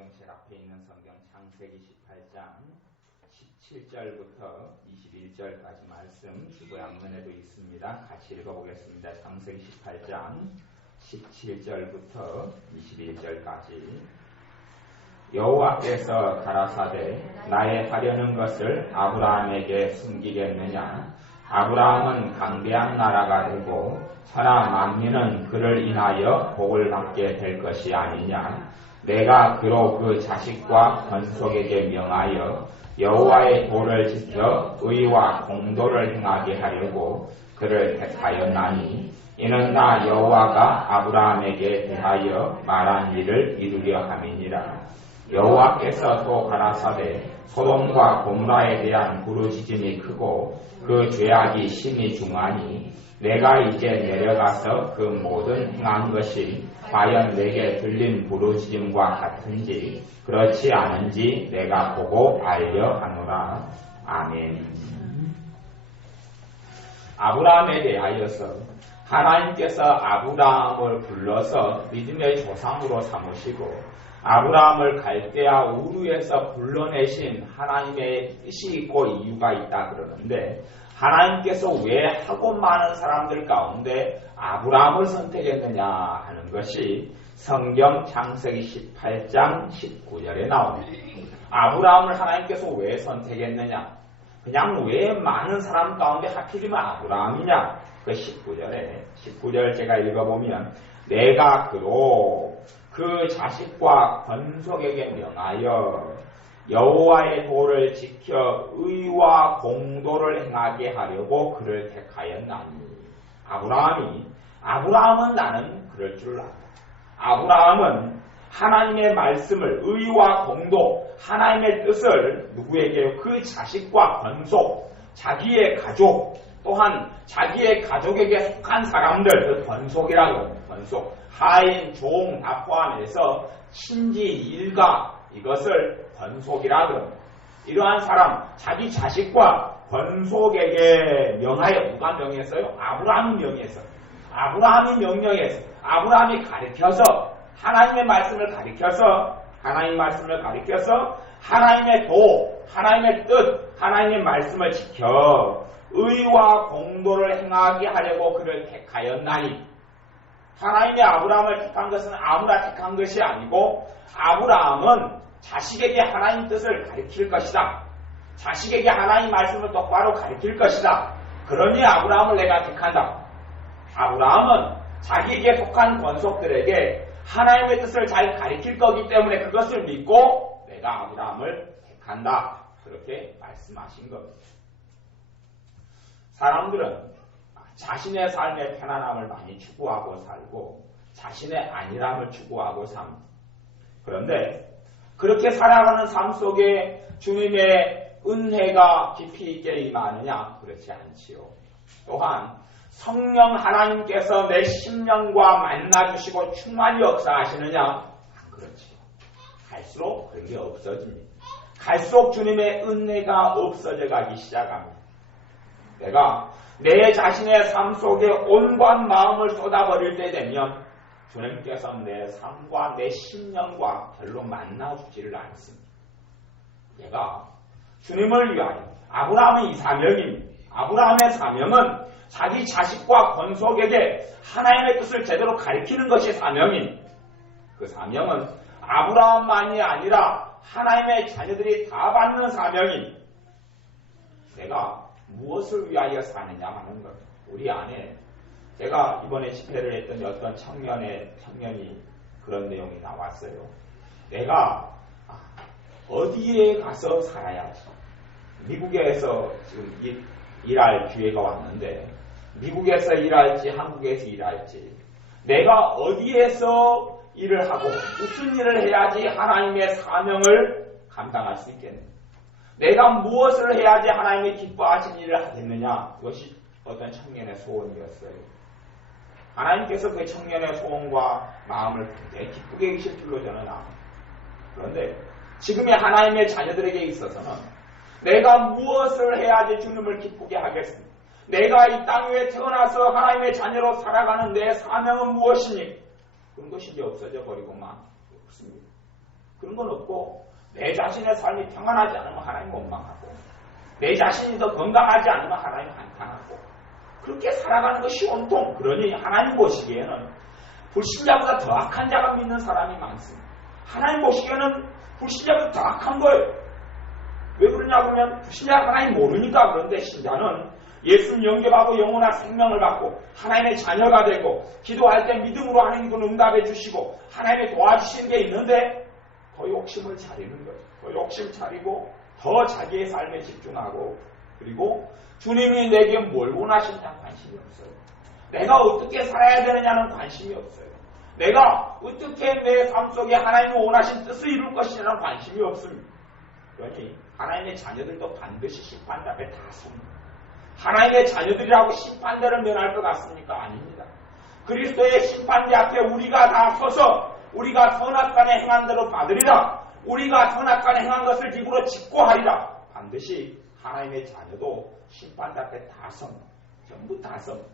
성경책 앞에 있는 성경 창세기 18장 17절부터 21절까지 말씀 주보양면에도 있습니다. 같이 읽어보겠습니다. 창세기 18장 17절부터 21절까지. 여호와께서 가라사대 나의 하려는 것을 아브라함에게 숨기겠느냐? 아브라함은 강대한 나라가 되고 천하 만민은 그를 인하여 복을 받게 될 것이 아니냐? 내가 그로 그 자식과 권속에게 명하여 여호와의 도를 지켜 의와 공도를 행하게 하려고 그를 택하였나니 이는 나 여호와가 아브라함에게 대하여 말한 일을 이루려 함이니라. 여호와께서 또 가라사대 소돔과 고모라에 대한 부르짖음이 크고 그 죄악이 심히 중하니 내가 이제 내려가서 그 모든 행한 것이 과연 내게 들린 부르짖음과 같은지 그렇지 않은지 내가 보고 알려 하노라. 아멘. 아브라함에 대하여서 하나님께서 아브라함을 불러서 믿음의 조상으로 삼으시고 아브라함을 갈대아 우르에서 불러내신 하나님의 뜻이 있고 이유가 있다 그러는데, 하나님께서 왜 하고 많은 사람들 가운데 아브라함을 선택했느냐 하는 것이 성경 창세기 18장 19절에 나옵니다. 아브라함을 하나님께서 왜 선택했느냐? 그냥 왜 많은 사람 가운데 하필이면 아브라함이냐? 그 19절 제가 읽어보면 내가 그로 그 자식과 권속에게 명하여 여호와의 도를 지켜 의와 공도를 행하게 하려고 그를 택하였나니. 아브라함은 나는 그럴 줄 알아. 아브라함은 하나님의 말씀을 의와 공도, 하나님의 뜻을 누구에게요? 그 자식과 권속, 자기의 가족, 또한 자기의 가족에게 속한 사람들, 그 권속이라고 권속, 하인, 종 다 포함해서 친지, 일가, 이것을 권속이라고. 이러한 사람, 자기 자식과 권속에게 명하여, 누가 명했어요? 아브라함이 명했어요. 아브라함이 명령해서, 아브라함이 가르쳐서, 하나님의 말씀을 가르쳐서, 하나님의 도, 하나님의 뜻, 하나님의 말씀을 지켜 의와 공도를 행하게 하려고 그를 택하였나니. 하나님의 아브라함을 택한 것은 아무나 택한 것이 아니고, 아브라함은 자식에게 하나님 뜻을 가르칠 것이다. 자식에게 하나님 말씀을 똑바로 가르칠 것이다. 그러니 아브라함을 내가 택한다. 아브라함은 자기에게 속한 권속들에게 하나님의 뜻을 잘 가르칠 거기 때문에 그것을 믿고 내가 아브라함을 택한다. 그렇게 말씀하신 겁니다. 사람들은 자신의 삶의 편안함을 많이 추구하고 살고 자신의 안일함을 추구하고 삽니다. 그런데 그렇게 살아가는 삶 속에 주님의 은혜가 깊이 있게 임하느냐? 그렇지 않지요. 또한 성령 하나님께서 내 심령과 만나주시고 충만히 역사하시느냐? 안 그렇지요. 갈수록 그런 게 없어집니다. 갈수록 주님의 은혜가 없어져 가기 시작합니다. 내가 내 자신의 삶 속에 온갖 마음을 쏟아버릴 때 되면 주님께서 내 삶과 내 심령과 별로 만나주지를 않습니다. 내가 주님을 위하여, 아브라함의 이 사명입니다. 아브라함의 사명은 자기 자식과 권속에게 하나님의 뜻을 제대로 가르치는 것이 사명입니다. 그 사명은 아브라함만이 아니라 하나님의 자녀들이 다 받는 사명입니다. 내가 무엇을 위하여 사느냐 하는 것. 우리 안에 제가 이번에 집회를 했던 어떤 청년이 그런 내용이 나왔어요. 내가 어디에 가서 살아야지. 미국에서 지금 일할 기회가 왔는데 미국에서 일할지 한국에서 일할지 내가 어디에서 일을 하고 무슨 일을 해야지 하나님의 사명을 감당할 수 있겠는가. 내가 무엇을 해야지 하나님이 기뻐하신 일을 하겠느냐. 그것이 어떤 청년의 소원이었어요. 하나님께서 그 청년의 소원과 마음을 굉장히 기쁘게 해주실 줄로 저는 압니다. 그런데 지금의 하나님의 자녀들에게 있어서는 내가 무엇을 해야지 주님을 기쁘게 하겠습니까? 내가 이 땅 위에 태어나서 하나님의 자녀로 살아가는 내 사명은 무엇이니? 그런 것이 이제 없어져 버리고만 없습니다. 그런 건 내 자신의 삶이 평안하지 않으면 하나님 원망하고 내 자신이 더 건강하지 않으면 하나님 한탄하고 그렇게 살아가는 것이 온통. 그러니 하나님 보시기에는 불신자보다 더 악한 자가 믿는 사람이 많습니다. 하나님 보시기에는 불신자보다 더 악한 거예요. 왜 그러냐 그러면 불신자가 하나님 모르니까. 그런데 신자는 예수님 영접하고 영원한 생명을 받고 하나님의 자녀가 되고 기도할 때 믿음으로 하나님 그 응답해 주시고 하나님이 도와주시는 게 있는데 더 욕심을 차리는 거예요. 더 욕심 차리고 더 자기의 삶에 집중하고 그리고 주님이 내게 뭘 원하시느냐 관심이 없어요. 내가 어떻게 살아야 되느냐는 관심이 없어요. 내가 어떻게 내 삶 속에 하나님이 원하신 뜻을 이룰 것이냐는 관심이 없습니다. 그러니 하나님의 자녀들도 반드시 심판대 앞에 다 섭니다. 하나님의 자녀들이라고 심판대를 면할 것 같습니까? 아닙니다. 그리스도의 심판대 앞에 우리가 다 서서 우리가 선악간에 행한 대로 받으리라. 우리가 선악간에 행한 것을 입으로 직고하리라. 반드시 하나님의 자녀도 심판대 앞에 다 섭니다. 전부 다 섭니다.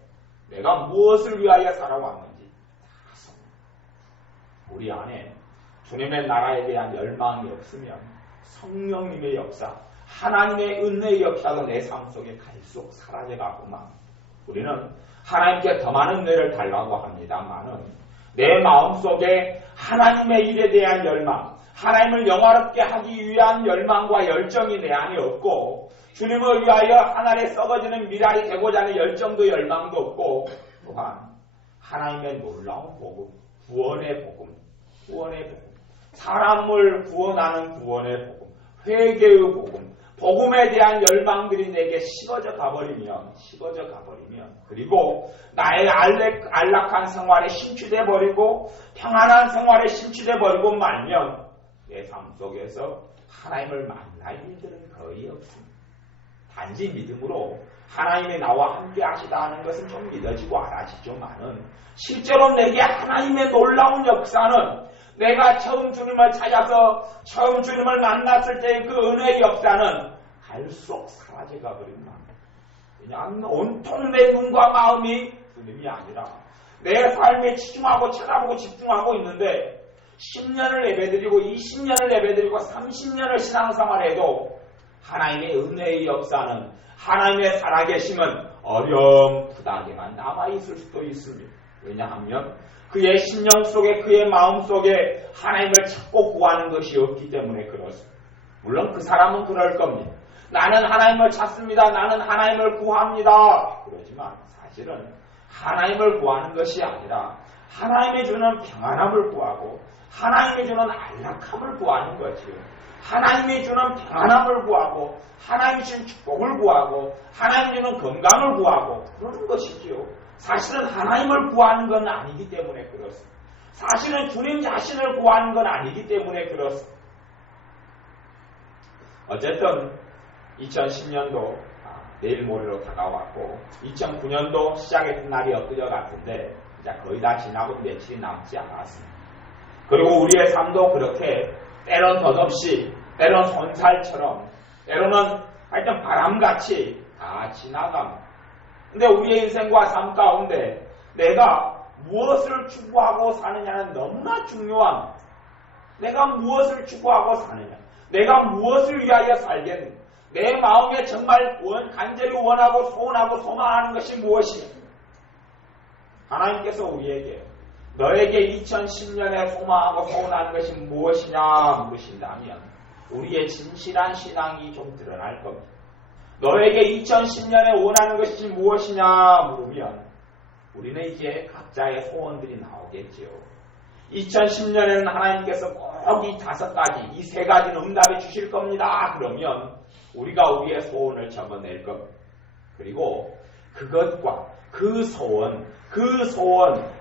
내가 무엇을 위하여 살아왔는지 다 섭니다. 우리 안에 주님의 나라에 대한 열망이 없으면 성령님의 역사, 하나님의 은혜의 역사가 내 삶 속에 갈수록 사라져가고만 우리는 하나님께 더 많은 은혜를 달라고 합니다만은 내 마음속에 하나님의 일에 대한 열망, 하나님을 영화롭게 하기 위한 열망과 열정이 내 안에 없고 주님을 위하여 하늘에 썩어지는 미랄이 되고자 하는 열정도 열망도 없고 또한 하나님의 놀라운 복음, 구원의 복음, 사람을 구원하는 구원의 복음, 회개의 복음, 복음에 대한 열망들이 내게 식어져 가버리면 그리고 나의 안락한 생활에 심취돼 버리고 평안한 생활에 심취돼 버리고 말면 내 삶 속에서 하나님을 만날 일들은 거의 없습니다. 단지 믿음으로 하나님이 나와 함께 하시다 하는 것은 좀 믿어지고 알아지지만은 실제로 내게 하나님의 놀라운 역사는 내가 처음 주님을 찾아서 처음 주님을 만났을 때의 그 은혜의 역사는 갈수록 사라져가 버립니다. 왜냐하면 온통 내 눈과 마음이 주님이 아니라 내 삶에 치중하고 쳐다보고 집중하고 있는데 10년을 예배드리고 20년을 예배드리고 30년을 신앙생활해도 하나님의 은혜의 역사는 하나님의 살아계심은 어렴풋하게만 남아있을 수도 있습니다. 왜냐하면 그의 심령 속에 그의 마음 속에 하나님을 찾고 구하는 것이 없기 때문에 그렇습니다. 물론 그 사람은 그럴 겁니다. 나는 하나님을 찾습니다. 나는 하나님을 구합니다. 그러지만 사실은 하나님을 구하는 것이 아니라 하나님이 주는 평안함을 구하고 하나님이 주는 안락함을 구하는 것이요. 하나님이 주는 평안함을 구하고 하나님이 주는 축복을 구하고 하나님이 주는 건강을 구하고 그러는 것이지요. 사실은 하나님을 구하는 건 아니기 때문에 그렇습니다. 사실은 주님 자신을 구하는 건 아니기 때문에 그렇습니다. 어쨌든 2010년도 내일 모레로 다가왔고 2009년도 시작했던 날이 엊그저 같은데 이제 거의 다 지나고 며칠이 남지 않았습니다. 그리고 우리의 삶도 그렇게 때론 덧없이 때론 손살처럼 때로는 하여튼 바람같이 다 지나갑니다. 근데 우리의 인생과 삶 가운데 내가 무엇을 추구하고 사느냐는 너무나 중요합니다. 내가 무엇을 추구하고 사느냐, 내가 무엇을 위하여 살겠느냐, 내 마음에 정말 간절히 원하고 소원하고 소망하는 것이 무엇이냐. 하나님께서 우리에게 너에게 2010년에 소망하고 소원하는 것이 무엇이냐 물으신다면 우리의 진실한 신앙이 좀 드러날 겁니다. 너에게 2010년에 원하는 것이 무엇이냐 물으면 우리는 이제 각자의 소원들이 나오겠죠. 2010년에는 하나님께서 꼭 이 5가지, 이 3가지는 응답해 주실 겁니다. 그러면 우리가 우리의 소원을 적어낼 겁니다. 그리고 그것과 그 소원,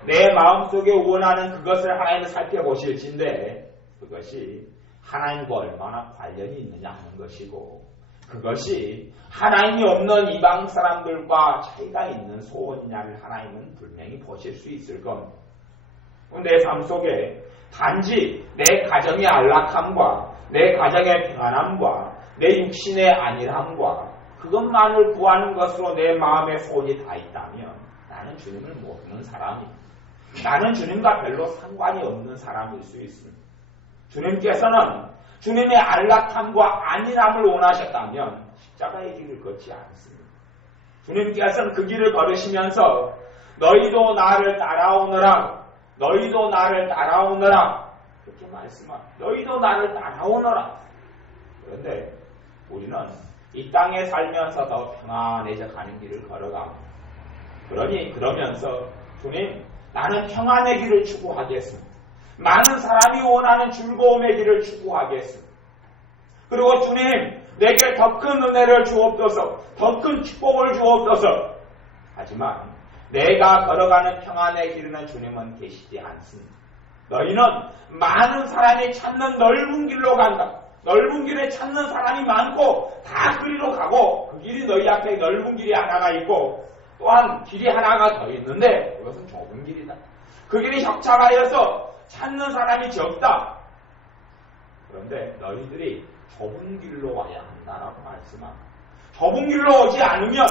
내 마음속에 원하는 그것을 하나님은 살펴보실진데 그것이 하나님과 얼마나 관련이 있느냐 하는 것이고 그것이 하나님이 없는 이방 사람들과 차이가 있는 소원이냐를 하나님은 분명히 보실 수 있을 겁니다. 내 삶 속에 단지 내 가정의 안락함과 내 가정의 평안함과 내 육신의 안일함과 그것만을 구하는 것으로 내 마음의 소원이 다 있다면 나는 주님을 모르는 사람입니다. 나는 주님과 별로 상관이 없는 사람일 수 있습니다. 주님께서는 주님의 안락함과 안일함을 원하셨다면 십자가의 길을 걷지 않습니다. 주님께서는 그 길을 걸으시면서 너희도 나를 따라오너라, 너희도 나를 따라오너라 그렇게 말씀합니다. 너희도 나를 따라오너라. 그런데 우리는 이 땅에 살면서 더 평안해져 가는 길을 걸어갑니다. 그러면서 주님, 나는 평안의 길을 추구하겠습니다. 많은 사람이 원하는 즐거움의 길을 추구하겠습니다. 그리고 주님, 내게 더 큰 은혜를 주옵소서, 더 큰 축복을 주옵소서. 하지만 내가 걸어가는 평안의 길에는 주님은 계시지 않습니다. 너희는 많은 사람이 찾는 넓은 길로 간다. 넓은 길에 찾는 사람이 많고 다 그리로 가고 그 길이 너희 앞에 넓은 길이 하나가 있고 또한 길이 하나가 더 있는데 그것은 좁은 길이다. 그 길이 협착하여서 찾는 사람이 적다. 그런데 너희들이 좁은 길로 와야 한다라고 말씀합니다. 좁은 길로 오지 않으면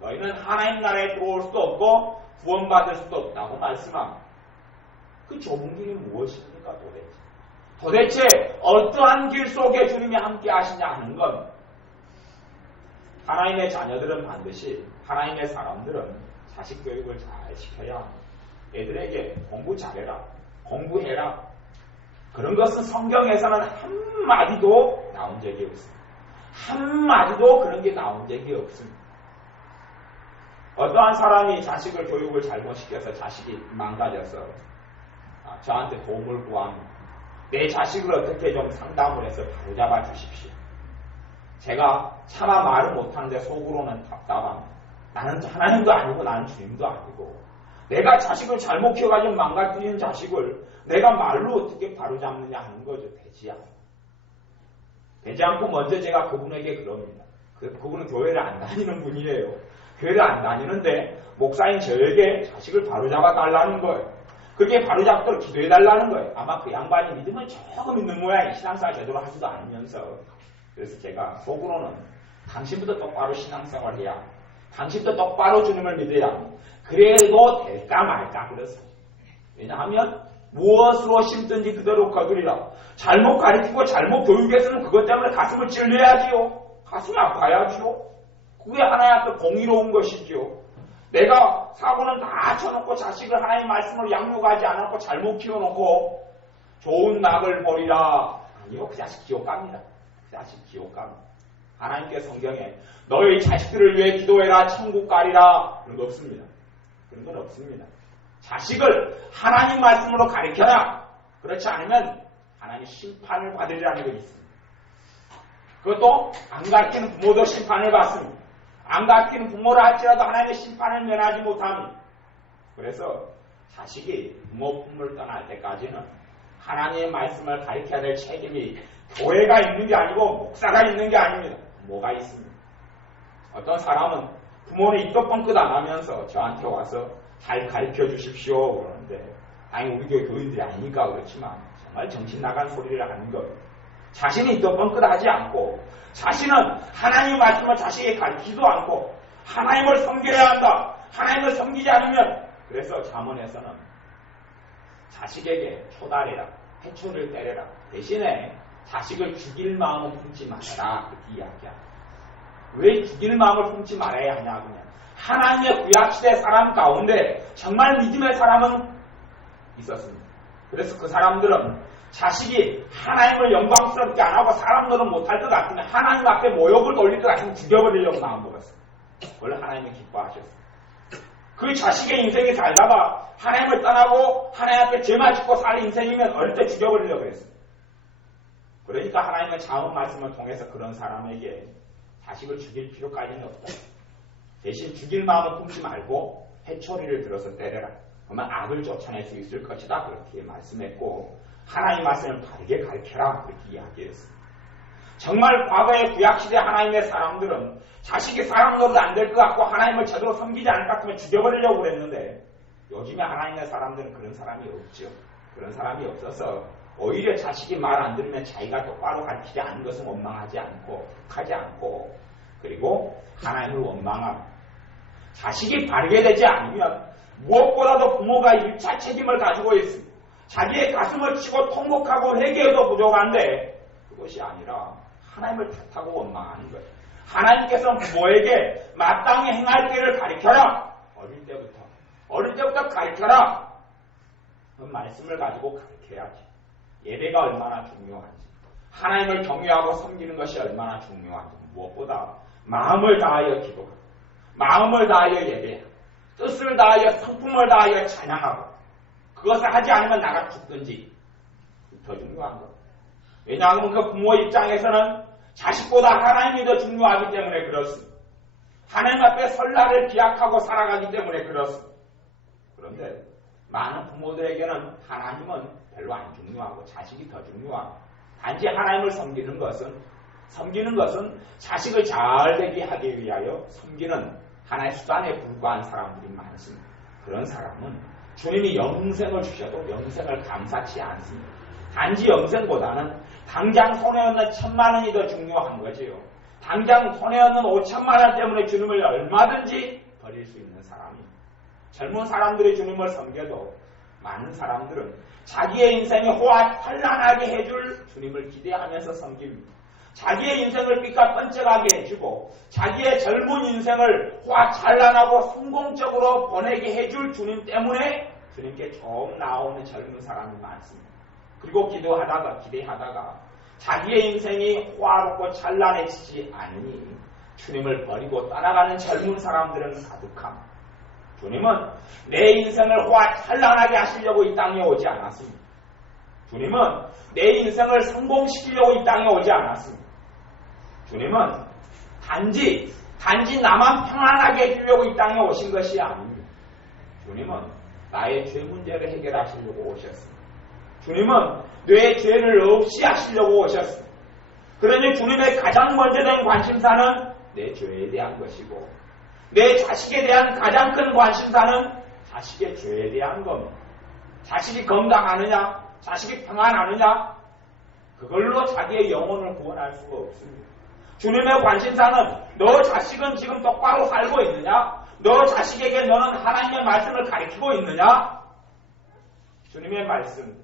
너희는 하나님 나라에 들어올 수도 없고 구원받을 수도 없다고 말씀합니다. 그 좁은 길이 무엇입니까 도대체? 도대체 어떠한 길 속에 주님이 함께 하시냐 하는 건 하나님의 자녀들은 반드시 하나님의 사람들은 자식 교육을 잘 시켜야 합니다. 애들에게 공부 잘해라, 공부해라. 그런 것은 성경에서는 한마디도 나온 적이 없습니다. 한마디도 그런 게 나온 적이 없습니다. 어떠한 사람이 자식을 교육을 잘못시켜서 자식이 망가져서 저한테 도움을 구합니다. 내 자식을 어떻게 좀 상담을 해서 바로잡아 주십시오. 제가 차마 말을 못하는데 속으로는 답답합니다. 나는 하나님도 아니고 나는 주님도 아니고 내가 자식을 잘못 키워가지고 망가뜨리는 자식을 내가 말로 어떻게 바로잡느냐 하는 거죠. 되지 않고 먼저 제가 그분에게 그럽니다. 그분은 교회를 안 다니는 분이에요. 교회를 안 다니는데 목사인 저에게 자식을 바로잡아 달라는 거예요. 그게 바로잡도록 기도해 달라는 거예요. 아마 그 양반이 믿음은 조금 있는 모양이 신앙생활 제대로 하지도 않으면서 그래서 제가 속으로는 당신부터 똑바로 신앙생활을 해야 합니다. 당신도 똑바로 주님을 믿어야 합니다. 그래도 될까 말까 그렇습니다. 왜냐하면 무엇으로 심든지 그대로 거두리라. 잘못 가르치고 잘못 교육했으면 그것 때문에 가슴을 찔려야지요. 가슴이 아파야지요. 그게 하나님 앞에 공의로운 것이지요. 내가 사고는 다 쳐놓고 자식을 하나님의 말씀으로 양육하지 않았고 잘못 키워놓고 좋은 낙을 보리라. 아니요, 그 자식 지옥 갑니다. 그 자식 지옥 갑니다. 하나님께 성경에 너희 자식들을 위해 기도해라 천국 가리라 그런 거 없습니다. 그런 건 없습니다. 자식을 하나님 말씀으로 가르쳐라. 그렇지 않으면 하나님 심판을 받으리라는 것이 있습니다. 그것도 안 가르치는 부모도 심판을 받습니다. 안 가르치는 부모라 할지라도 하나님의 심판을 면하지 못합니다. 그래서 자식이 부모 품을 떠날 때까지는 하나님의 말씀을 가르쳐야 될 책임이 교회가 있는 게 아니고 목사가 있는 게 아닙니다. 부모가 있습니다. 어떤 사람은 부모는 입도 뻥끗 안 하면서 저한테 와서 잘 가르쳐 주십시오 그러는데 아니 우리 교회 교인들이 아니니까 그렇지만 정말 정신 나간 소리를 하는 것. 자신이 입도 뻥끗 하지 않고 자신은 하나님의 말씀을 자식에게 가르치지도 않고 하나님을 섬겨야 한다. 하나님을 섬기지 않으면 그래서 잠언에서는 자식에게 초달해라. 해초를 때려라. 대신에 자식을 죽일 마음은 품지 말아라. 그렇게 이야기합니다. 왜 죽일 마음을 품지 말아야 하냐고요. 하나님의 구약시대 사람 가운데 정말 믿음의 사람은 있었습니다. 그래서 그 사람들은 자식이 하나님을 영광스럽게 안 하고 사람들은 못할 것 같으면 하나님 앞에 모욕을 돌릴 것 같으면 죽여버리려고 마음먹었어요. 원래 하나님이 기뻐하셨어요. 그 자식의 인생이 살다가 하나님을 떠나고 하나님 앞에 죄만 짓고 살 인생이면 어릴 때 죽여버리려고 했어요. 그러니까 하나님의 자언 말씀을 통해서 그런 사람에게 자식을 죽일 필요까지는 없다. 대신 죽일 마음을 품지 말고 해초리를 들어서 때려라. 그러면 악을 쫓아낼 수 있을 것이다. 그렇게 말씀했고 하나님 말씀을 바르게 가르쳐라. 그렇게 이야기했습니다. 정말 과거의 구약시대 하나님의 사람들은 자식이 사람 노릇 안 될 것 같고 하나님을 제대로 섬기지 않을 것 같으면 죽여버리려고 그랬는데 요즘에 하나님의 사람들은 그런 사람이 없죠. 그런 사람이 없어서 오히려 자식이 말 안 들으면 자기가 똑바로 가르치지 않은 것은 원망하지 않고 하지 않고 그리고 하나님을 원망하고 자식이 바르게 되지 않으면 무엇보다도 부모가 1차 책임을 가지고 있습니다. 자기의 가슴을 치고 통곡하고 회개해도 부족한데 그것이 아니라 하나님을 탓하고 원망하는 거예요. 하나님께서 부모에게 마땅히 행할 길을 가르쳐라. 어릴 때부터 가르쳐라. 그 말씀을 가지고 가르쳐야지. 예배가 얼마나 중요한지, 하나님을 경외하고 섬기는 것이 얼마나 중요한지, 무엇보다 마음을 다하여 기도하고, 마음을 다하여 예배하고, 뜻을 다하여 성품을 다하여 찬양하고, 그것을 하지 않으면 나가 죽든지 더 중요한 것. 왜냐하면 그 부모 입장에서는 자식보다 하나님이 더 중요하기 때문에 그렇습니다. 하나님 앞에 설날을 기약하고 살아가기 때문에 그렇습니다. 그런데 많은 부모들에게는 하나님은 별로 안 중요하고 자식이 더 중요하고, 단지 하나님을 섬기는 것은 자식을 잘 되게 하기 위하여 섬기는 하나의 수단에 불과한 사람들이 많습니다. 그런 사람은 주님이 영생을 주셔도 영생을 감사치 않습니다. 단지 영생보다는 당장 손에 얻는 1,000만 원이 더 중요한 거지요. 당장 손에 얻는 5,000만 원 때문에 주님을 얼마든지 버릴 수 있는 사람입니다. 젊은 사람들이 주님을 섬겨도 많은 사람들은 자기의 인생이 호화찬란하게 해줄 주님을 기대하면서 섬깁니다. 자기의 인생을 삐까뻔쩍하게 해주고 자기의 젊은 인생을 호화찬란하고 성공적으로 보내게 해줄 주님 때문에 주님께 좀 나오는 젊은 사람이 많습니다. 그리고 기대하다가 자기의 인생이 호화롭고 찬란해지지 않으니 주님을 버리고 따라가는 젊은 사람들은 가득합니다. 주님은 내 인생을 호화찬란하게 하시려고 이 땅에 오지 않았습니다. 주님은 내 인생을 성공시키려고 이 땅에 오지 않았습니다. 주님은 단지 나만 평안하게 해주려고 이 땅에 오신 것이 아닙니다. 주님은 나의 죄 문제를 해결하시려고 오셨습니다. 주님은 내 죄를 없이 하시려고 오셨습니다. 그러니 주님의 가장 먼저 된 관심사는 내 죄에 대한 것이고, 내 자식에 대한 가장 큰 관심사는 자식의 죄에 대한 겁니다. 자식이 건강하느냐, 자식이 평안하느냐, 그걸로 자기의 영혼을 구원할 수가 없습니다. 주님의 관심사는 너 자식은 지금 똑바로 살고 있느냐, 너 자식에게 너는 하나님의 말씀을 가르치고 있느냐. 주님의 말씀,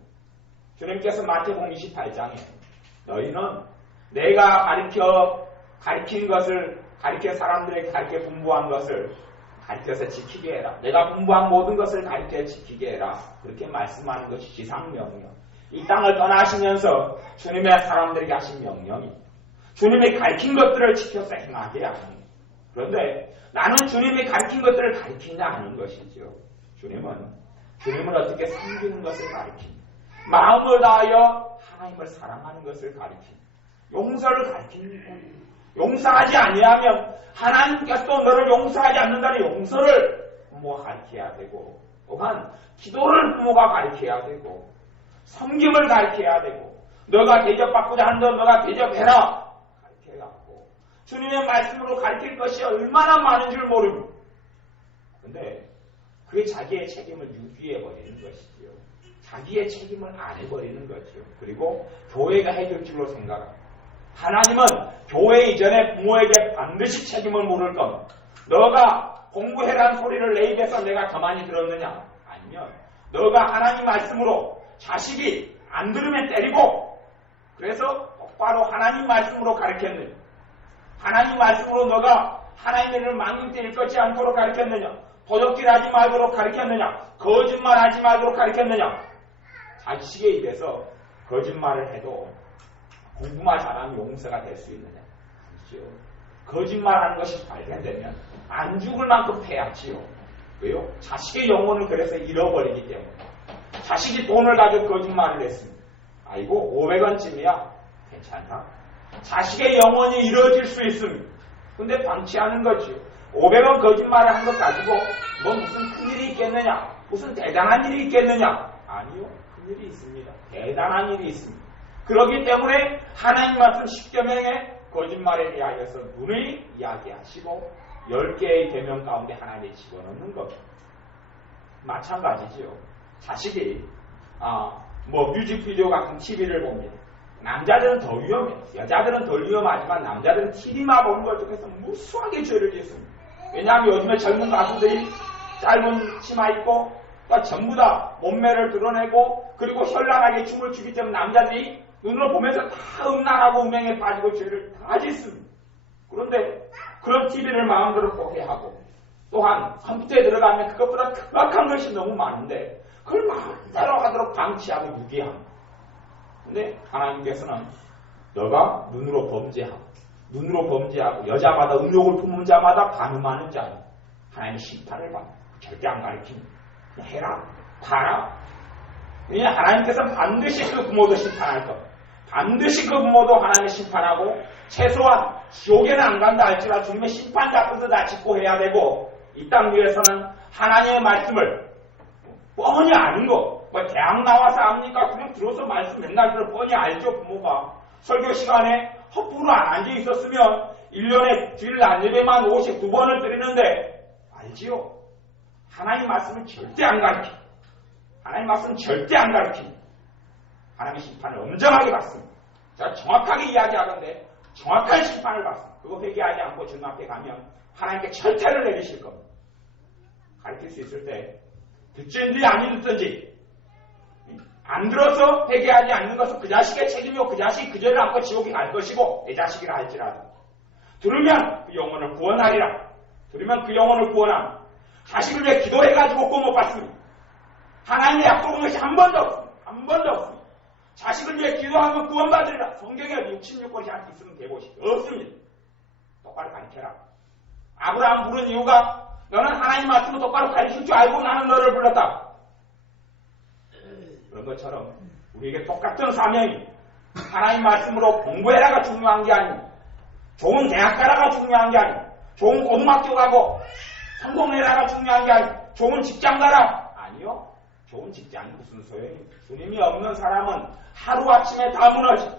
주님께서 마태복음 28장에 너희는 내가 가르친 것을, 가르쳐 사람들에게 가르쳐 분부한 것을 가르쳐서 지키게 해라. 내가 분부한 모든 것을 가르쳐 지키게 해라. 그렇게 말씀하는 것이 지상명령. 이 땅을 떠나시면서 주님의 사람들에게 하신 명령이 주님이 가르친 것들을 지켜서 행하게 하는. 그런데 나는 주님이 가르친 것들을 가르치냐 하는 것이죠. 주님은 어떻게 섬기는 것을 가르칩니다. 마음을 다하여 하나님을 사랑하는 것을 가르칩니다. 용서를 가르칩니다. 용서하지 아니하면 하나님께서도 너를 용서하지 않는다는 용서를 부모가 가르쳐야 되고, 또한 기도를 부모가 가르쳐야 되고, 섬김을 가르쳐야 되고, 너가 대접받고자 한다, 너가 대접해라 가르쳐야 하고, 주님의 말씀으로 가르칠 것이 얼마나 많은 줄 모릅니다. 그런데 그게 자기의 책임을 유기해버리는 것이지요. 자기의 책임을 안 해버리는 거죠. 그리고 교회가 해줄 줄로 생각합니다. 하나님은 교회 이전에 부모에게 반드시 책임을 물을 겁니다. 너가 공부해라는 소리를 내 입에서 내가 가만히 들었느냐? 아니면 너가 하나님 말씀으로 자식이 안 들으면 때리고, 그래서 똑바로 하나님 말씀으로 가르쳤느냐? 하나님 말씀으로 너가 하나님의 일을 망령되일 것이 않도록 가르쳤느냐? 도적질하지 말도록 가르쳤느냐? 거짓말하지 말도록 가르쳤느냐? 자식의 입에서 거짓말을 해도 공부만 잘하면 용서가 될 수 있느냐? 아니죠. 거짓말하는 것이 발견되면 안 죽을 만큼 패야지요. 왜요? 자식의 영혼을 그래서 잃어버리기 때문에. 자식이 돈을 가지고 거짓말을 했습니다. 아이고 500원쯤이야. 괜찮다. 자식의 영혼이 잃어질 수 있습니다. 근데 방치하는 거죠. 500원 거짓말을 한 것 가지고 뭐 무슨 큰일이 있겠느냐? 무슨 대단한 일이 있겠느냐? 아니요. 큰일이 있습니다. 대단한 일이 있습니다. 그렇기 때문에 하나님 말씀 10계명에 거짓말에 대하여서 누누이 이야기하시고 10개의 계명 가운데 하나를 집어넣는 겁니다. 마찬가지지요. 자식이 뮤직비디오 같은 TV를 봅니다. 남자들은 더 위험해요. 여자들은 덜 위험하지만 남자들은 TV만 보는 걸 통해서 무수하게 죄를 짓습니다. 왜냐하면 요즘에 젊은 가수들이 짧은 치마 입고 전부 다 몸매를 드러내고 그리고 현란하게 춤을 추기 때문에 남자들이 눈으로 보면서 다 음란하고 음행에 빠지고 죄를 다 짓습니다. 그런데 그런 TV를 마음대로 보게 하고 또한 컴퓨터에 들어가면 그것보다 극악한 것이 너무 많은데 그걸 마음대로 하도록 방치하고 유기합니다. 근데 하나님께서는 너가 눈으로 범죄하고 여자마다 음욕을 품은 자마다 간음하는 자는 하나님의 심판을 받는 절대 안 가르칩니다. 해라, 봐라. 왜냐 하나님께서는 반드시 그 부모도 심판할 것. 반드시 그 부모도 하나님의 심판하고 최소한 지옥에는 안 간다 할지라도 주님의 심판 잡고서 다 짓고 해야 되고 이 땅 위에서는 하나님의 말씀을 뻔히 아는 거. 뭐 대학 나와서 압니까? 그냥 들어서 말씀 맨날 들어 뻔히 알죠 부모가. 설교 시간에 허풍으로 안 앉아 있었으면 1년에 주일 안예배만 52번을 드리는데 알지요? 하나님 말씀은 절대 안 가르쳐. 하나님 말씀은 절대 안 가르쳐. 하나님의 심판을 엄정하게 받습니다. 제가 정확하게 이야기하건데 정확한 심판을 받습니다. 그거 회개하지 않고 주님 앞에 가면 하나님께 철퇴를 내리실 겁니다. 가르칠 수 있을 때 듣든지 아니 듣든지 안 들어서 회개하지 않는 것은 그 자식의 책임이고 그 자식이 그 죄를 안고 지옥에 갈 것이고 내 자식이라 할지라도 들으면 그 영혼을 구원하리라. 들으면 그 영혼을 구원함. 자식을 위해 기도해가지고 구원 못 받습니다. 하나님의 약속은 것이 한 번도 없습니다. 한 번도 없습니다. 자식을 위해 기도하면 구원받으리라. 성경에 66권이 한 있으면 대보시 없습니다. 똑바로 가르쳐라. 아브라함 부른 이유가 너는 하나님 말씀을 똑바로 가르칠 줄 알고 나는 너를 불렀다. 그런 것처럼 우리에게 똑같은 사명이 하나님 말씀으로 공부해라가 중요한 게 아니고 좋은 대학 가라가 중요한 게 아니고 좋은 고등학교 가고 성공해라가 중요한 게 아니고 좋은 직장 가라. 아니요. 좋은 직장이 무슨 소용이 주님이 없는 사람은 하루아침에 다 무너져.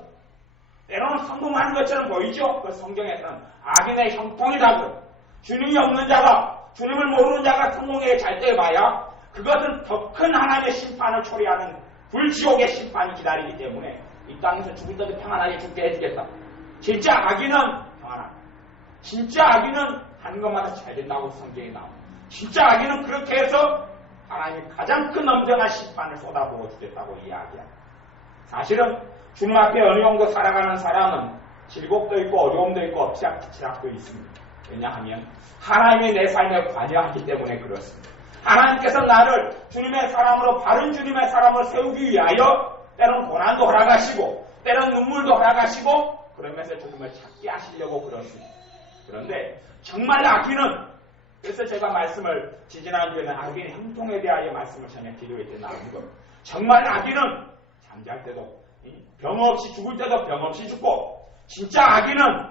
때로는 성공하는 것처럼 보이죠. 그 성경에서는 악인의 형통이다 그래요. 주님이 없는 자가 주님을 모르는 자가 성공에 잘 돼봐야 그것은 더 큰 하나님의 심판을 초래하는 불지옥의 심판이 기다리기 때문에 이 땅에서 죽을 때도 평안하게 죽게 해주겠다. 진짜 악인은 평안하다. 진짜 악인은 하는 것마다 잘 된다고 성경에 나옵니다. 진짜 악인은 그렇게 해서 하나님이 가장 큰 엄정한 심판을 쏟아부어 주겠다고 이야기합니다. 사실은 주님 앞에 어느 정도 살아가는 사람은 즐겁도 있고 어려움도 있고 엎치락뒤치락도 있습니다. 왜냐하면 하나님이 내 삶에 관여하기 때문에 그렇습니다. 하나님께서 나를 주님의 사람으로 바른 주님의 사람으로 세우기 위하여 때로는 고난도 허락하시고 때로는 눈물도 허락하시고 그러면서 주님을 찾게 하시려고 그렇습니다. 그런데 정말 악인은 그래서 제가 말씀을 지지난주에는 악인의 형통에 대하여 말씀을 전혀 기도할 때 나온 겁니다. 정말 악인은 잠잘 때도 병 없이 죽을 때도 병 없이 죽고 진짜 악인은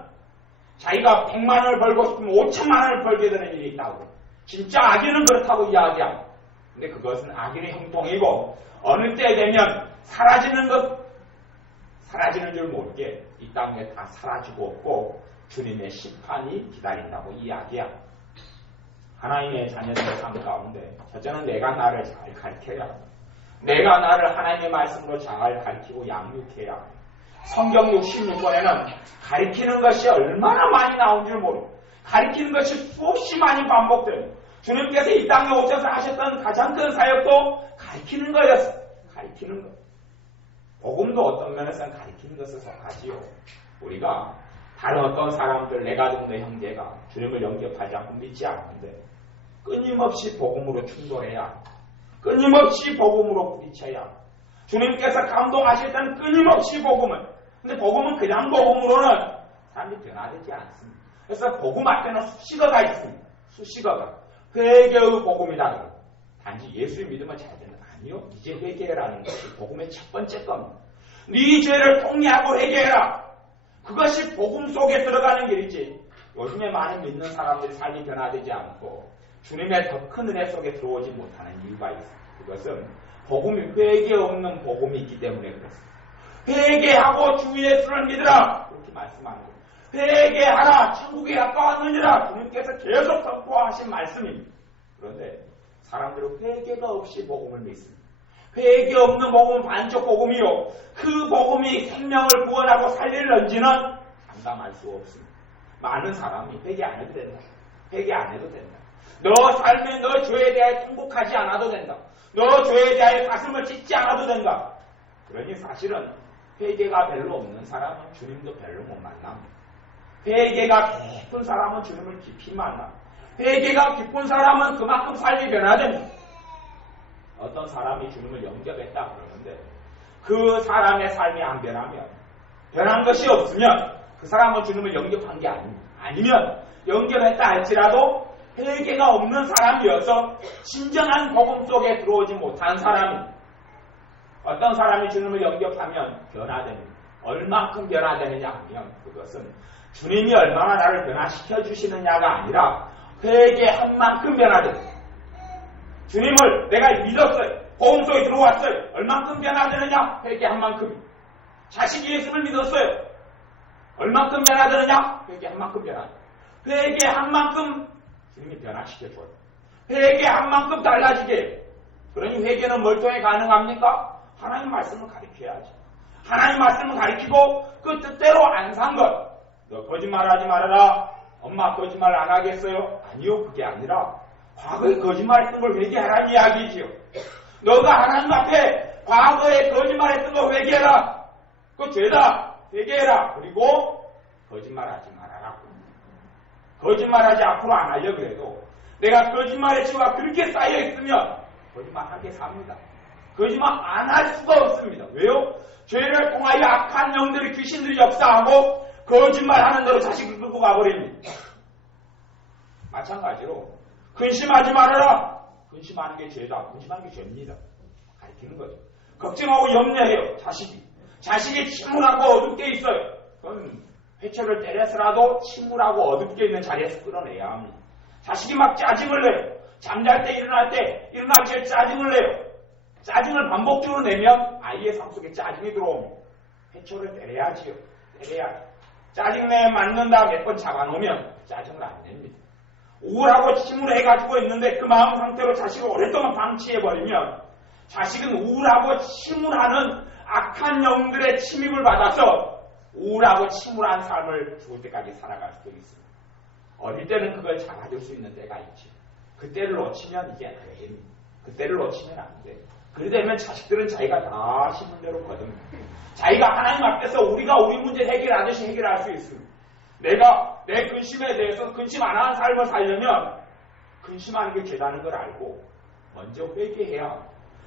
자기가 100만 원을 벌고 싶으면 5천만 원을 벌게 되는 일이 있다고. 진짜 악인은 그렇다고 이야기합니다. 근데 그것은 악인의 형통이고 어느 때 되면 사라지는 줄 모르게 이 땅에 다 사라지고 없고 주님의 심판이 기다린다고 이야기합니다. 하나님의 자녀들의 삶 가운데 첫째는 내가 나를 잘 가르쳐야 합니다. 내가 나를 하나님의 말씀으로 잘 가르치고 양육해야 합니다. 성경 66권에는 가르치는 것이 얼마나 많이 나온 줄 모르고 가르치는 것이 수없이 많이 반복됩니다. 주님께서 이 땅에 오셔서 하셨던 가장 큰 사역도 가르치는 거였어요. 가르치는 것. 복음도 어떤 면에서는 가르치는 것에 속하지요. 우리가 다른 어떤 사람들, 내가 동네 형제가 주님을 영접하지 않고 믿지 않는데 끊임없이 복음으로 충돌해야 끊임없이 복음으로 부딪혀야 주님께서 감동하실 때는 끊임없이 복음을 근데 복음은 그냥 복음으로는 사람이 변화되지 않습니다. 그래서 복음 앞에는 수식어가 있습니다. 수식어가 회개의 복음이다. 단지 예수를 믿으면 잘 되는 거 아니요. 이제 회개라는 것이 복음의 첫 번째 겁니다. 네 죄를 통리하고 회개해라. 그것이 복음 속에 들어가는 길이지. 요즘에 많은 믿는 사람들이 삶이 변화되지 않고 주님의 더 큰 은혜 속에 들어오지 못하는 이유가 있습니다. 그것은 복음이 회개 없는 복음이 있기 때문에 그렇습니다. 회개하고 주 예수를 믿으라. 그렇게 말씀하는 거예요. 회개하라. 천국이 가까웠느니라. 주님께서 계속 선포하신 말씀입니다. 그런데 사람들은 회개가 없이 복음을 믿습니다. 회개 없는 복음은 반쪽 복음이요. 그 복음이 생명을 구원하고 살릴는지는 장담할 수 없습니다. 많은 사람이 회개 안 해도 된다. 회개 안 해도 된다. 너 삶에 너 죄에 대해 통곡하지 않아도 된다. 너 죄에 대해 가슴을 찢지 않아도 된다. 그러니 사실은 회개가 별로 없는 사람은 주님도 별로 못 만납니다. 회개가 깊은 사람은 주님을 깊이 만납니다. 회개가 깊은 사람은 그만큼 삶이 변화됩니다. 어떤 사람이 주님을 영접했다 그러는데 그 사람의 삶이 안 변하면, 변한 것이 없으면 그 사람은 주님을 영접한 게 아닙니다. 아니면 영접했다 할지라도 회개가 없는 사람이어서 진정한 복음 속에 들어오지 못한 사람입니다. 어떤 사람이 주님을 영접하면 변화됩니다. 얼만큼 변화되느냐 하면 그것은 주님이 얼마나 나를 변화시켜 주시느냐가 아니라 회개한 만큼 변화됩니다. 주님을 내가 믿었어요. 복음 속에 들어왔어요. 얼만큼 변화되느냐? 회개한 만큼. 자식이 예수를 믿었어요. 얼만큼 변화되느냐? 회개한 만큼 변화돼요. 회개한 만큼 주님이 변화시켜줘요. 회개한 만큼 달라지게 해요. 그러니 회개는 뭘 통해 가능합니까? 하나님 말씀을 가르쳐야지. 하나님 말씀을 가르치고 그 뜻대로 안 산 것. 너 거짓말하지 말아라. 엄마 거짓말 안 하겠어요? 아니요, 그게 아니라 과거에 거짓말했던 걸 회개하라는 이야기지요. 너가 하나님 앞에 과거에 거짓말했던 거 회개해라. 그거 죄다. 회개해라. 그리고 거짓말하지 말아라. 거짓말하지 앞으로 안 하려고 해도 내가 거짓말의 치유가 그렇게 쌓여있으면 거짓말하게 삽니다. 거짓말 안 할 수가 없습니다. 왜요? 죄를 통하여 악한 영들이, 귀신들이 역사하고 거짓말하는 대로 자식을 끌고 가버립니다. 마찬가지로 근심하지 말아라. 근심하는 게 죄다. 근심하는 게 죄입니다. 가르치는 거죠. 걱정하고 염려해요. 자식이 침울하고 어둡게 있어요. 그건 회초를 때려서라도 침울하고 어둡게 있는 자리에서 끌어내야 합니다. 자식이 막 짜증을 내요. 잠잘 때 일어날 때 짜증을 내요. 짜증을 반복적으로 내면 아이의 삶 속에 짜증이 들어옵니다. 회초를 때려야지요. 때려야. 짜증내에 맞는다 몇 번 잡아놓으면 짜증을 안 냅니다. 우울하고 침울해가지고 있는데 그 마음 상태로 자식을 오랫동안 방치해버리면 자식은 우울하고 침울하는 악한 영들의 침입을 받아서 우울하고 침울한 삶을 죽을 때까지 살아갈 수도 있습니다. 어릴 때는 그걸 잡아줄 수 있는 때가 있지. 그때를 놓치면 이게 안 됩니다. 그때를 놓치면 안 돼. 그래 되면 자식들은 자기가 다 심은 대로 거듭니다. 자기가 하나님 앞에서 우리가 우리 문제 해결하듯이 해결할 수 있습니다. 내가 내 근심에 대해서 근심 안 하는 삶을 살려면 근심하는 게 죄라는 걸 알고 먼저 회개해야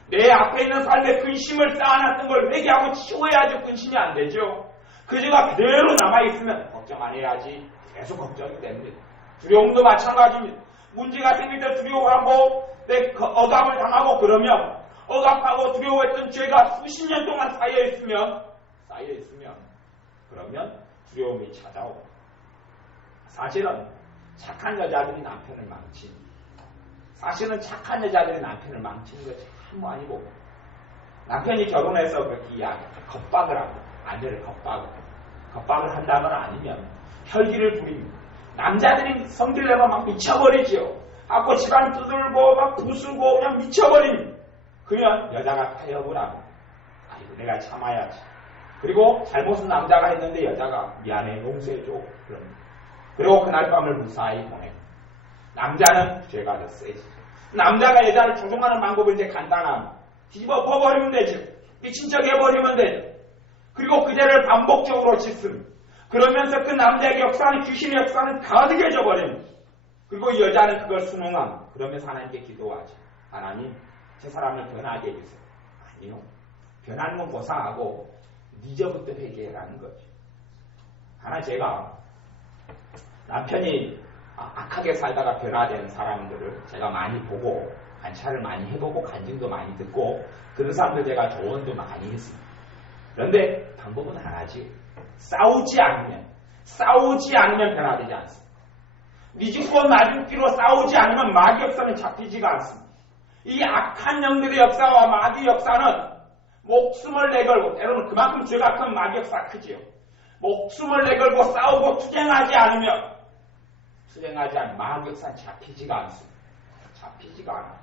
내 앞에 있는 삶에 근심을 쌓아놨던 걸 회개하고 치워야지 근심이 안 되죠. 그 죄가 그대로 남아있으면 걱정 안 해야지 계속 걱정이 됩니다. 두려움도 마찬가지입니다. 문제가 생길 때 두려워하고 내 억압을 당하고 그러면 억압하고 두려워했던 죄가 수십 년 동안 쌓여있으면 그러면 두려움이 찾아오고 사실은 착한 여자들이 남편을 망칩니다. 사실은 착한 여자들이 남편을 망치는 거 참 많이 보고 남편이 결혼해서 그렇게 겁박을 하고 아내를 겁박을 한다거나 아니면 혈기를 부립니다. 남자들이 성질 내고 막 미쳐버리지요. 하고 집안 두들고 막 부수고 그냥 미쳐버립니다. 그러면 여자가 타협을 하고 아이고 내가 참아야지. 그리고 잘못은 남자가 했는데 여자가 미안해 용서해줘. 그리고 그날 밤을 무사히 보내고 남자는 죄가 더 세지. 남자가 여자를 조종하는 방법은 이제 간단합니다. 뒤집어 엎어버리면 되지. 미친 척 해버리면 되지. 그리고 그 죄를 반복적으로 짓습니다. 그러면서 그 남자의 역사는 귀신의 역사는 가득해져 버립니다. 그리고 여자는 그걸 순응함. 그러면서 하나님께 기도하죠. 하나님 제 사람을 변하게 해주세요. 아니요. 변하는 건 보상하고 니저부터 회개라는 거죠. 하나 제가 남편이 악하게 살다가 변화된 사람들을 제가 많이 보고 관찰을 많이 해보고 간증도 많이 듣고 그런 사람들 제가 조언도 많이 했습니다. 그런데 방법은 하나지. 싸우지 않으면 변화되지 않습니다. 미죽고 나죽기로 싸우지 않으면 마귀 역사는 잡히지가 않습니다. 이 악한 영들의 역사와 마귀 역사는 목숨을 내걸고 때로는 그만큼 죄가 큰 마귀 역사가 크지요. 목숨을 내걸고 싸우고 투쟁하지 않으면 마귀 역사는 잡히지가 않습니다. 잡히지가 않아.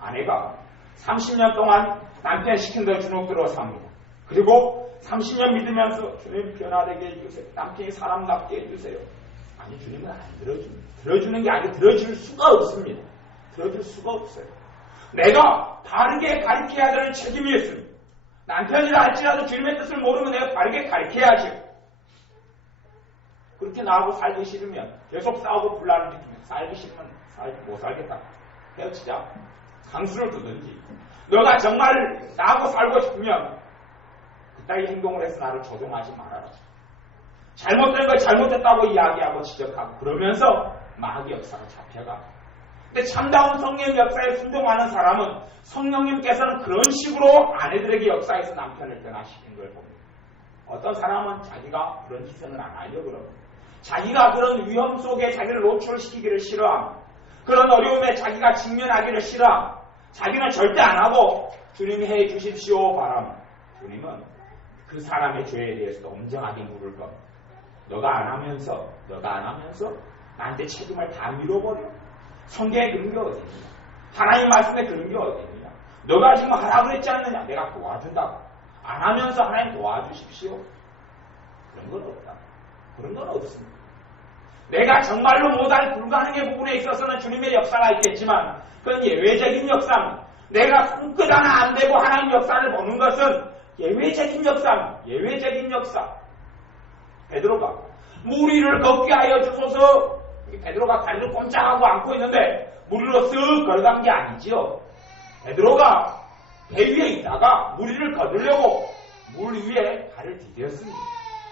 아내가 30년 동안 남편 시킨 대로 주눅들어 삽니다. 그리고 30년 믿으면서 주님 변화되게 해주세요. 남편이 사람답게 해주세요. 아니 주님은 안 들어줍니다. 들어주는 게 아니고 들어줄 수가 없습니다. 들어줄 수가 없어요. 내가 바르게 가르쳐야 되는 책임이 있습니다. 남편이라 할지라도 주님의 뜻을 모르면 내가 바르게 가르쳐야지. 그렇게 나하고 살기 싫으면 계속 싸우고 불나는 뒤에 살기 싫으면 못 살겠다. 헤어지자. 상수를 두든지. 너가 정말 나하고 살고 싶으면 그따위 행동을 해서 나를 조종하지 말아라. 잘못된 걸 잘못됐다고 이야기하고 지적하고 그러면서 마귀 역사가 잡혀가. 근데 참다운 성령 역사에 순종하는 사람은 성령님께서는 그런 식으로 아내들에게 역사에서 남편을 변화시킨 걸 봅니다. 어떤 사람은 자기가 그런 희생을 안 하려고 그러고 자기가 그런 위험 속에 자기를 노출시키기를 싫어하고 그런 어려움에 자기가 직면하기를 싫어하고 자기는 절대 안 하고 주님이 해 주십시오 바람. 주님은 그 사람의 죄에 대해서도 엄정하게 물을 겁니다. 너가 안 하면서 나한테 책임을 다 밀어버려. 성경에 그런 게 어딨냐. 하나님 말씀에 그런 게 어딨냐. 너가 지금 하라고 그랬지 않느냐. 내가 도와준다고. 안 하면서 하나님 도와주십시오. 그런 건 없다. 그런 건 없습니다. 내가 정말로 못할 불가능의 부분에 있어서는 주님의 역사가 있겠지만 그건 예외적인 역사입니다. 내가 손끝 하나 안 대고 하나님 역사를 보는 것은 예외적인 역사입니다. 예외적인 역사. 베드로가 무리를 걷게 하여 주소서. 베드로가 다리를 꼼짝하고 안고 있는데 무리로 쓱 걸어간 게 아니지요. 베드로가 배 위에 있다가 무리를 거두려고 물 위에 발을 디뎠습니다.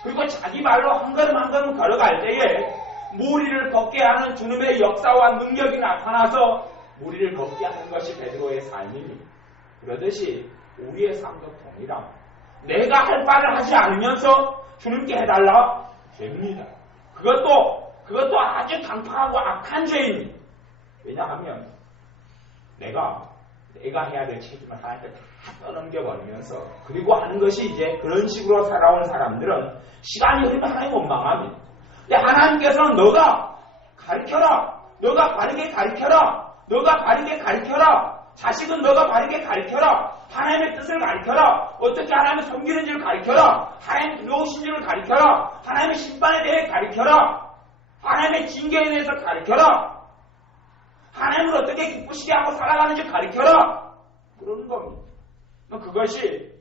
그리고 자기 발로 한 걸음 한 걸음 걸어갈 때에 무리를 걷게 하는 주님의 역사와 능력이 나타나서 무리를 걷게 하는 것이 베드로의 삶입니다. 그러듯이 우리의 삶도 동일합니다. 내가 할 바를 하지 않으면서 주님께 해달라 됩니다. 그것도 아주 강팍하고 악한 죄입니다. 왜냐하면 내가 해야 될 책임을 하나님께 다 떠넘겨버리면서 그리고 하는 것이 이제 그런 식으로 살아온 사람들은 시간이 흐르면 하나님 원망합니다. 근데 하나님께서는 너가 가르쳐라. 너가 바르게 가르쳐라. 너가 바르게 가르쳐라. 자식은 너가 바르게 가르쳐라. 하나님의 뜻을 가르쳐라. 어떻게 하나님을 섬기는지를 가르쳐라. 하나님 두려우신지를 가르쳐라. 하나님의 심판에 대해 가르쳐라. 하나님의 징계에 대해서 가르쳐라. 하나님을 어떻게 기쁘시게 하고 살아가는지 가르쳐라. 그러는 겁니다. 그것이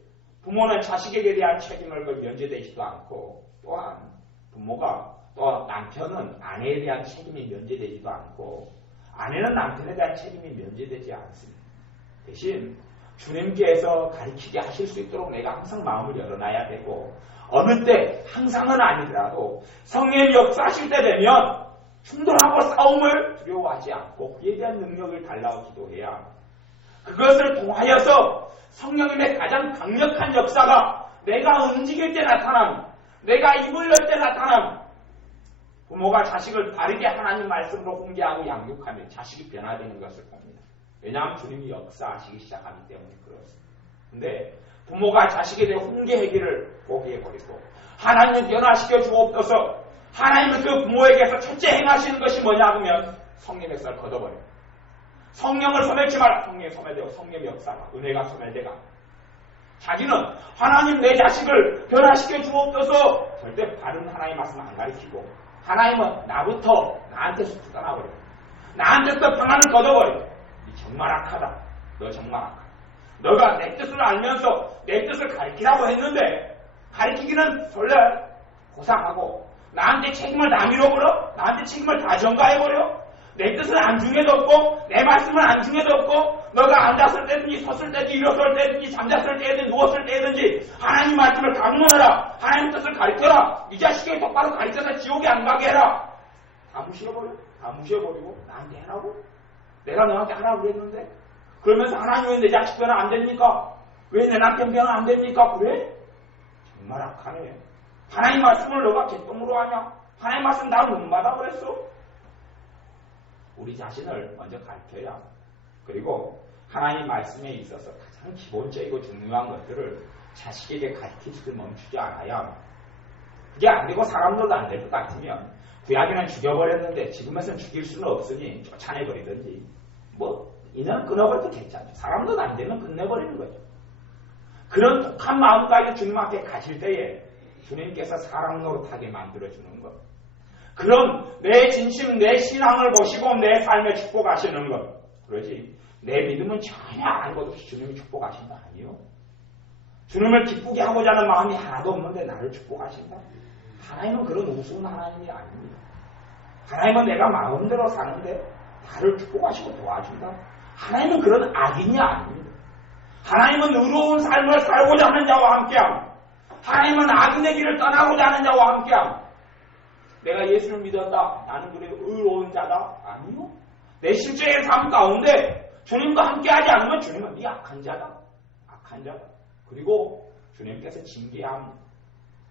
부모는 자식에게 대한 책임을 면제되지도 않고 또한 부모가 또 남편은 아내에 대한 책임이 면제되지도 않고 아내는 남편에 대한 책임이 면제되지 않습니다. 대신 주님께서 가르치게 하실 수 있도록 내가 항상 마음을 열어놔야 되고 어느 때 항상은 아니더라도 성령의 역사하실 때 되면 충돌하고 싸움을 두려워하지 않고 그에 대한 능력을 달라고 기도해야 그것을 통하여서 성령님의 가장 강력한 역사가 내가 움직일 때 나타납니다. 내가 입을 열 때 나타납니다. 부모가 자식을 바르게 하나님 말씀으로 훈계하고 양육하면 자식이 변화되는 것을 봅니다. 왜냐하면 주님이 역사하시기 시작하기 때문에 그렇습니다. 근데 부모가 자식에 대해 훈계하기를 포기해버리고 하나님을 변화시켜 주옵소서. 하나님은 그 부모에게서 첫째 행하시는 것이 뭐냐 하면 성령의 역사를 걷어버려요. 성령을 소멸치 말라. 성령이 소멸되고 성령의 역사가 은혜가 소멸되가 자기는 하나님 내 자식을 변화시켜 주옵소서. 절대 바른 하나님 말씀 안 가르치고 하나님은 나부터 나한테서 떠나버려요. 나한테서 평안을 걷어버려요. 이 정말 악하다. 너 정말 악하다. 너가 내 뜻을 알면서 내 뜻을 가르치라고 했는데 가르치기는 원래 고상하고 나한테 책임을 다 밀어버려? 나한테 책임을 다 전가해버려? 내 뜻을 안중에도 없고 내 말씀을 안중에도 없고 너가 앉았을 때든지 섰을 때든지 일어설 때든지 잠잤을 때든지 누웠을 때든지 하나님 말씀을 강론하라. 하나님 뜻을 가르쳐라. 이 자식에게 똑바로 가르쳐서 지옥에 안 가게 해라. 다 무시해버려. 다 무시해버리고 나한테 해라고? 내가 너한테 하라고 그랬는데 그러면서 하나님 왜 내 자식 변화 안 됩니까? 왜 내 남편 변화 안 됩니까? 그래? 정말 악하네. 하나님 말씀을 너가 개똥으로 하냐? 하나님 말씀 나를 못 받아버렸어? 우리 자신을 먼저 가르쳐야 그리고 하나님 말씀에 있어서 가장 기본적이고 중요한 것들을 자식에게 가르치지 멈추지 않아야 그게 안 되고 사람들도 안 될 것 같으면 구약에는 죽여버렸는데 지금에서는 죽일 수는 없으니 쫓아내버리든지 인연 끊어버려도 괜찮죠. 사람들도 안 되면 끝내버리는 거죠. 그런 독한 마음까지 주님 앞에 가실 때에 주님께서 사랑 노릇하게 만들어주는 것. 그런 내 진심, 내 신앙을 보시고 내 삶에 축복하시는 것. 그러지 내 믿음은 전혀 아무것도 없이 주님이 축복하신 거 아니에요. 주님을 기쁘게 하고자 하는 마음이 하나도 없는데 나를 축복하신다. 하나님은 그런 우스운 하나님이 아닙니다. 하나님은 내가 마음대로 사는데 나를 축복하시고 도와준다. 하나님은 그런 악인이 아닙니다. 하나님은 의로운 삶을 살고자 하는 자와 함께함. 하나님은 악인의 길을 떠나고자 하는 자와 함께함. 내가 예수를 믿었다. 나는 그래도 의로운 자다. 아니요. 내 실제의 삶 가운데 주님과 함께하지 않으면 주님은 네 악한 자다. 악한 자다. 그리고 주님께서 징계합니다.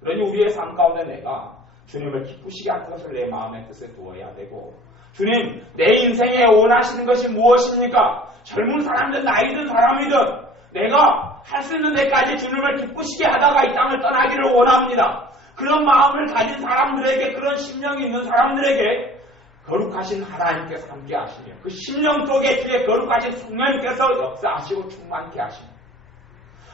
그러니 우리의 삶 가운데 내가 주님을 기쁘시게 하는 것을 내 마음의 뜻에 두어야 되고, 주님, 내 인생에 원하시는 것이 무엇입니까? 젊은 사람이든 나이든 사람이든 내가 할 수 있는 데까지 주님을 기쁘시게 하다가 이 땅을 떠나기를 원합니다. 그런 마음을 가진 사람들에게, 그런 심령이 있는 사람들에게 거룩하신 하나님께서 함께 하시며 그 심령 속에 주의 거룩하신 성령님께서 역사하시고 충만케 하시며,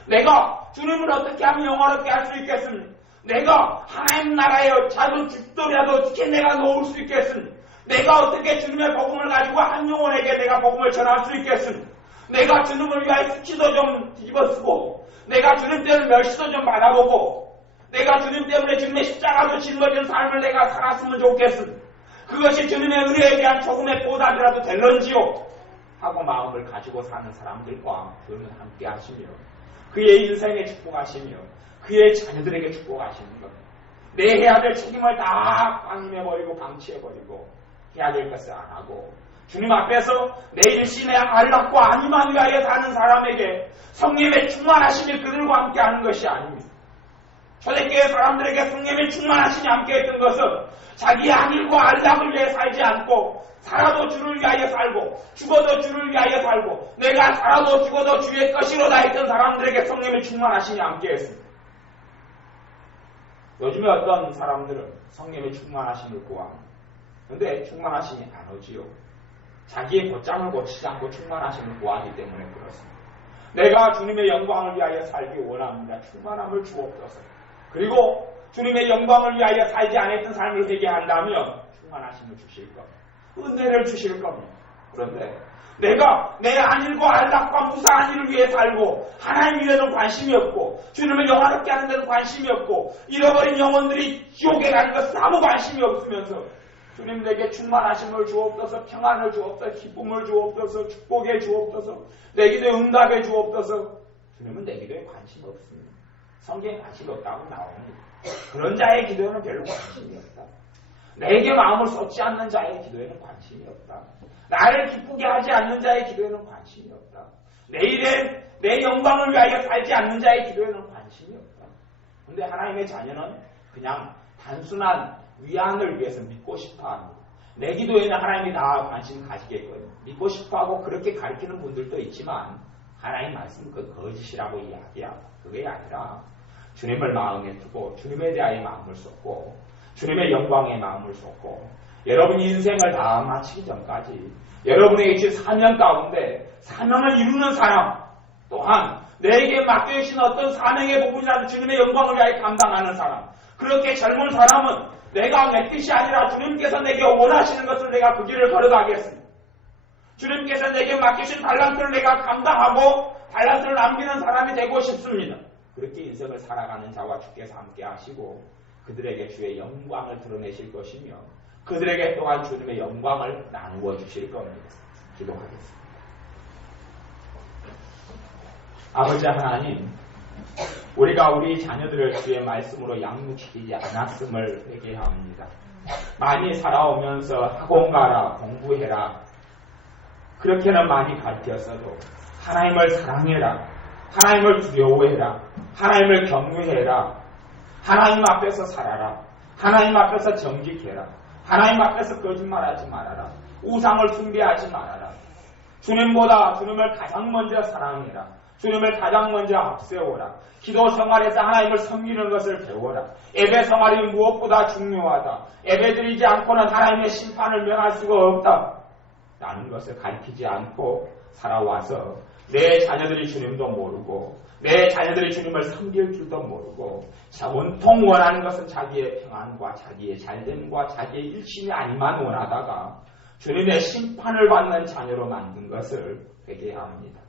내가 주님을 어떻게 하면 영화롭게 할 수 있겠습니까? 내가 하나님 나라에 작은 죽더라도 어떻게 내가 놓을 수 있겠습니까? 내가 어떻게 주님의 복음을 가지고 한 영혼에게 내가 복음을 전할 수 있겠습니까? 내가 주님을 위하여 수치도 좀 뒤집어쓰고, 내가 주님 때문에 멸시도 좀 받아보고, 내가 주님 때문에 주님의 십자가도 짊어진 삶을 내가 살았으면 좋겠습니다. 그것이 주님의 은혜에 대한 조금의 보답이라도 될런지요? 하고 마음을 가지고 사는 사람들과 주님은 함께 하시며 그의 인생에 축복하시며 그의 자녀들에게 축복하시는 겁니다. 내 해야 될 책임을 다 방임해버리고 방치해버리고 해야 될 것을 안 하고 주님 앞에서 내 일신의 안락과 안위만 위하여 사는 사람에게 성령의 충만하심이 그들과 함께하는 것이 아닙니다. 초대교회 사람들에게 성령의 충만하심이 함께했던 것은 자기의 안일과 안락을 위해 살지 않고 살아도 주를 위하여 살고 죽어도 주를 위하여 살고 내가 살아도 죽어도 주의 것이로다 했던 사람들에게 성령의 충만하심이 함께했습니다. 요즘에 어떤 사람들은 성령의 충만하심을 구합니다. 그런데 충만하심이 안 오지요. 자기의 곧장을 고치지 않고 충만하심을 구하기 때문에 그렇습니다. 내가 주님의 영광을 위하여 살기 원합니다. 충만함을 주옵소서. 그리고 주님의 영광을 위하여 살지 않았던 삶을 회개한다면 충만하심을 주실 겁니다. 은혜를 주실 겁니다. 그런데 내가 내 안일과 안락과 무사한 일을 위해 살고 하나님 위에는 관심이 없고 주님을 영화롭게 하는 데는 관심이 없고 잃어버린 영혼들이 지옥에 가는 것은 아무 관심이 없으면서 주님 내게 충만하심을 주옵소서, 평안을 주옵소서, 기쁨을 주옵소서, 축복해 주옵소서, 내 기도에 응답해 주옵소서. 주님은 내 기도에 관심이 없습니다. 성경에 관심이 없다고 나옵니다. 그런 자의 기도에는 별로 관심이 없다. 내게 마음을 쏟지 않는 자의 기도에는 관심이 없다. 나를 기쁘게 하지 않는 자의 기도에는 관심이 없다. 내일에 내 영광을 위하여 살지 않는 자의 기도에는 관심이 없다. 그런데 하나님의 자녀는 그냥 단순한 위안을 위해서 믿고 싶어합니다. 내 기도에는 하나님이 다 관심 가지겠거든요. 믿고 싶어하고 그렇게 가르치는 분들도 있지만 하나님 말씀은 그 거짓이라고 이야기하고 그게 아니라 주님을 마음에 두고 주님에 대하여 마음을 쏟고 주님의 영광에 마음을 쏟고 여러분이 인생을 다 마치기 전까지 여러분에게 주신 사명 가운데 사명을 이루는 사람 또한 내게 맡겨주신 어떤 사명의 부분이라도 주님의 영광을 위하여 감당하는 사람 그렇게 젊은 사람은 내가 내 뜻이 아니라 주님께서 내게 원하시는 것을 내가 그 길을 걸어가겠습니다. 주님께서 내게 맡기신 달란트를 내가 감당하고 달란트를 남기는 사람이 되고 싶습니다. 그렇게 인생을 살아가는 자와 주께서 함께 하시고 그들에게 주의 영광을 드러내실 것이며 그들에게 또한 주님의 영광을 나누어 주실 겁니다. 기도하겠습니다. 아버지 하나님, 우리가 우리 자녀들을 주의 말씀으로 양육시키지 않았음을 회개합니다. 많이 살아오면서 학원 가라, 공부해라 그렇게는 많이 가르쳤어도 하나님을 사랑해라, 하나님을 두려워해라, 하나님을 경외해라, 하나님 앞에서 살아라, 하나님 앞에서 정직해라, 하나님 앞에서 거짓말하지 말아라, 우상을 숭배하지 말아라, 주님보다 주님을 가장 먼저 사랑해라, 주님을 가장 먼저 앞세워라, 기도 생활에서 하나님을 섬기는 것을 배워라, 예배 생활이 무엇보다 중요하다, 예배드리지 않고는 하나님의 심판을 면할 수가 없다 라는 것을 가르치지 않고 살아와서 내 자녀들이 주님도 모르고 내 자녀들이 주님을 섬길 줄도 모르고 온통 원하는 것은 자기의 평안과 자기의 잘됨과 자기의 일심이 아니만 원하다가 주님의 심판을 받는 자녀로 만든 것을 회개합니다.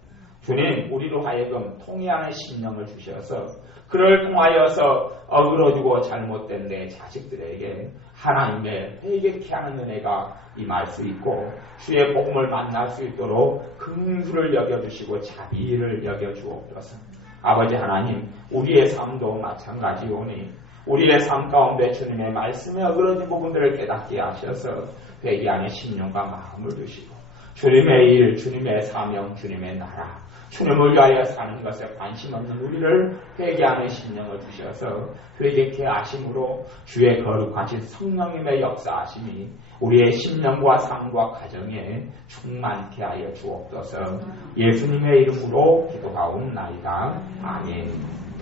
주님, 우리로 하여금 통회하는 심령을 주셔서 그를 통하여서 어그러지고 잘못된 내 자식들에게 하나님의 회개케 하는 은혜가 임할 수 있고 주의 복음을 만날 수 있도록 긍휼을 여겨주시고 자비를 여겨주옵소서. 아버지 하나님, 우리의 삶도 마찬가지오니 우리의 삶 가운데 주님의 말씀에 어그러진 부분들을 깨닫게 하셔서 회개하는 심령과 마음을 주시고 주님의 일, 주님의 사명, 주님의 나라, 주님을 위하여 사는 것에 관심 없는 우리를 회개하는 심령을 주셔서 회개케 하심으로 주의 거룩하신 성령님의 역사하심이 우리의 심령과 삶과 가정에 충만케 하여 주옵소서. 예수님의 이름으로 기도하옵나이다. 아멘.